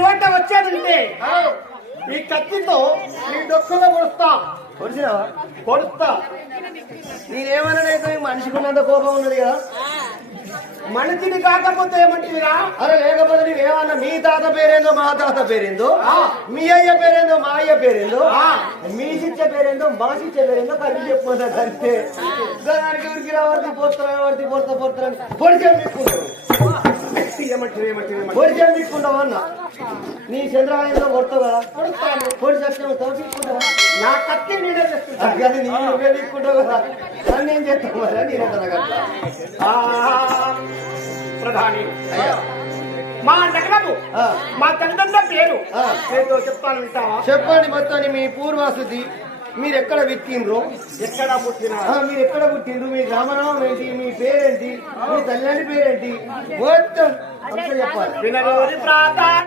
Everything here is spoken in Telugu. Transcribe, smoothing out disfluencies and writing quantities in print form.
నోట వచ్చేదంటే ఈ కత్తితో నీ డొక్కలో పొడుస్తా. పొడిచినావా? పొడుస్తా. నేనేమన్నానైతే మనిషికున్నంత కోపం ఉన్నది కదా. మనిషిని కాకపోతే ఏమంటుందిరా? అరే లేకపోతే నీవేమన్నా మీ తాత పేరేందో మా తాత పేరేందో, మీ అయ్య పేరేందో మా అయ్య పేరేందో, మీ శిక్ష పేరేందో మా శిక్ష పేరేందో కలిసి చెప్పుకుంటా కలిస్తే దానికి ఊరికి రావర్తి పోతారని పొడిచే తీసుకుంటావు. పొడిచే తీసుకుంటావా అన్న? నీ చంద్రాలయంలో కొడతావు కదా, పొడి చచ్చిన తీసుకుంటావా? నా కత్తి నేనే తెచ్చుకుంటా. అది నువ్వే తీసుకుంటావు కదా, నన్ను ఏం చేస్తావు కదా నేనంటా కదా. ప్రధాని మా నగరము మా తల్లిదండ్రుల పేరు ఏదో చెప్తాను వింటావా? చెప్పండి. మొత్తాన్ని మీ పూర్వాసుది మీరు ఎక్కడ విత్తిండ్రు, ఎక్కడ పుట్టినా మీరు ఎక్కడ పుట్టిండ్రు, మీ గ్రామనామం ఏంటి, మీ పేరేంటి, మీ తల్లిదండ్రి పేరేంటి మొత్తం అంతా చెప్పాలి. వినరోజు ప్రాత